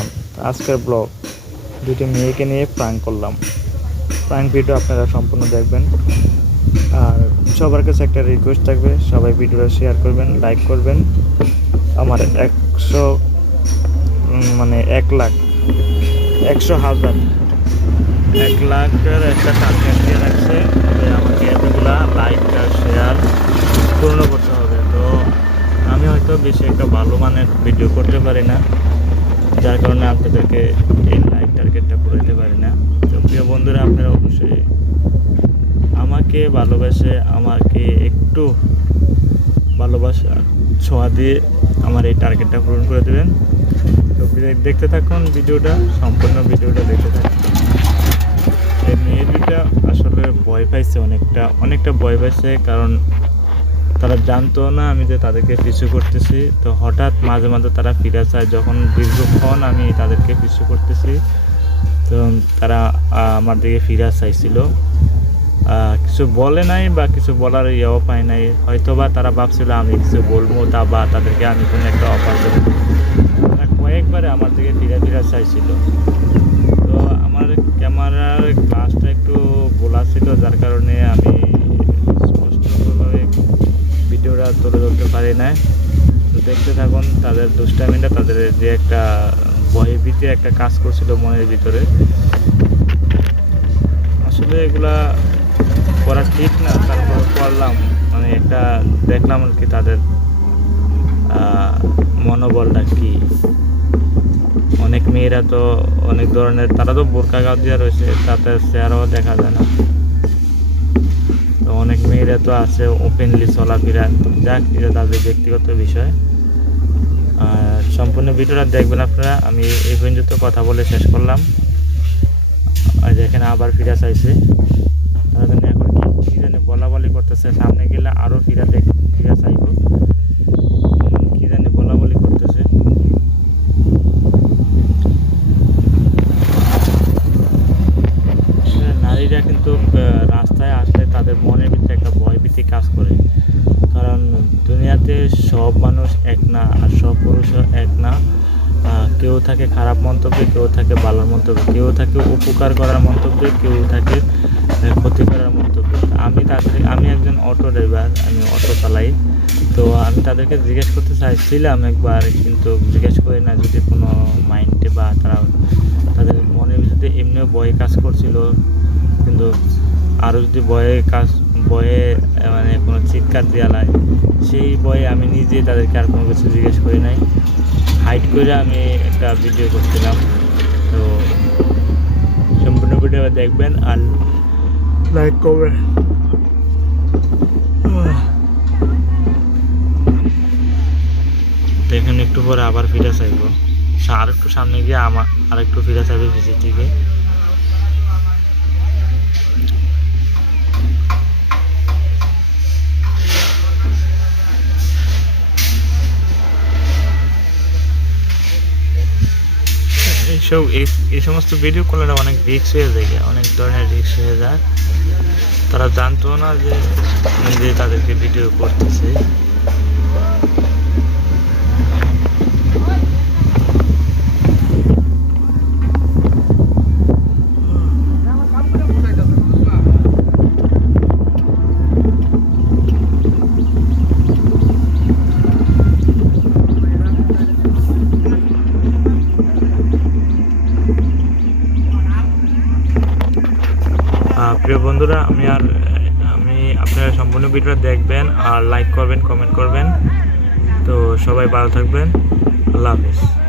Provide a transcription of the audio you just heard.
করলাম। আজকের ব্লগ দুটি মেয়েকে নিয়ে প্রাঙ্ক করলাম। প্রাঙ্ক ভিডিও আপনারা সম্পূর্ণ দেখবেন। আর সবার কাছে একটা রিকোয়েস্ট থাকবে, সবাই ভিডিওটা শেয়ার করবেন লাইক করবেন। আমার একশো মানে এক লাখ, একশো হাজার। এক লাখের একটা টার্গেট দিয়ে রাখছে। আমাকে এতগুলা লাইক আর শেয়ার পূর্ণ করতে হবে। তো আমি হয়তো বেশি একটা ভালো মানের ভিডিও করতে পারি না। যার কারণে আপনাদেরকে এই লাইক টার্গেটটা করে দিতে পারি না। তো প্রিয় বন্ধুরা, আপনারা অবশ্যই আমাকে ভালোবেসে আমাকে একটু ভালোবাসা, ছোঁয়া দিয়ে আমার এই টার্গেটটা পূরণ করে দেবেন। তো দেখতে থাকুন ভিডিওটা, সম্পূর্ণ ভিডিওটা দেখতে থাকুন। এই মেয়ে দুটা আসলে ভয় পাইছে অনেকটা অনেকটা ভয় পাইছে কারণ তারা জানতো না আমি যে তাদেরকে পিছু করতেছি। তো হঠাৎ মাঝে মাঝে তারা ফিরে চায় যখন দীর্ঘক্ষণ আমি তাদেরকে পিছু করতেছি, তো তারা আমার দিকে ফিরে চাইছিল কিছু বলে নাই বা কিছু বলার ইয়েও পায় নাই। হয়তো বা তারা ভাবছিল আমি কিছু বলব তা বা তাদেরকে আমি কোনো একটা অফার দেবো। তারা কয়েকবারে আমার দিকে ফিরে ফিরে চাইছিল তো আমার ক্যামেরার গ্লাসটা একটু গোলা ছিল, যার কারণে আমি স্পষ্টভাবে ভিডিওটা তুলে ধরতে পারি না। তো দেখতে থাকুন, তাদের দুষ্টামিটা, তাদের যে একটা ভয়ভীতি, একটা কাজ করছিল মনের ভিতরে। আসলে এগুলা করা ঠিক না, তারপর করলাম। মানে একটা দেখলাম আর কি তাদের মনোবলটা কি। অনেক মেয়েরা তো অনেক ধরনের, তারা তো বোরকা গাও দেওয়া রয়েছে, তাতে চেহারাও দেখা যায় না। তো অনেক মেয়েরা তো আছে ওপেনলি চলাফেরা। যাক, এটা তাদের ব্যক্তিগত বিষয়। আর সম্পূর্ণ ভিডিওটা দেখবেন আপনারা। আমি এই পর্যন্ত কথা বলে শেষ করলাম। আর এখানে আবার ফিরা চাইছে তার জন্য এখন কি জানি বলা বলি করতেছে। সামনে গেলে আরও ফিরা দেখ, ফিরা চাইব কি জানি বলা বলি করতেছে। নারীরা কিন্তু তাদের মনের ভিতরে একটা ভয়ভীতি কাজ করে। কারণ দুনিয়াতে সব মানুষ এক না, আর সব পুরুষও এক না। কেউ থাকে খারাপ মন্তব্যে, কেউ থাকে ভালো মন্তব্যে। কেউ থাকে উপকার করার মন্তব্যে, কেউ থাকে ক্ষতি করার মন্তব্যে। আমি তাদের, আমি একজন অটো ড্রাইভার, আমি অটো চালাই। তো আমি তাদেরকে জিজ্ঞেস করতে চাইছিলাম একবার, কিন্তু জিজ্ঞেস করি না, যদি কোনো মাইন্ডে বা তারা তাদের মনের ভিতরে এমনিও ভয় কাজ করছিল, কিন্তু আরও যদি বয়ে কাজ বয়ে মানে কোনো চিৎকার দেওয়া লাগে সেই বয়ে আমি নিজে তাদেরকে আর কোনো কিছু জিজ্ঞেস করি নাই। হাইট করে আমি একটা ভিডিও করছিলাম। তো সম্পূর্ণ ভিডিও দেখবেন আর লাইক করবেন এখানে একটু পরে আবার ফিরে চাইব আর একটু সামনে গিয়ে আমার আর একটু ফিরে চাইবে ভিজিট থেকে। এইসব এই সমস্ত ভিডিও করলে অনেক রিক্স হয়ে যায়, অনেক ধরনের রিক্স হয়ে যায়। তারা জানতো না যে নিজে তাদেরকে ভিডিও করতেছে। প্রিয় বন্ধুরা, আমি আর, আমি আপনারা সম্পূর্ণ ভিডিওটা দেখবেন আর লাইক করবেন কমেন্ট করবেন। তো সবাই ভালো থাকবেন। আল্লাহ হাফিজ।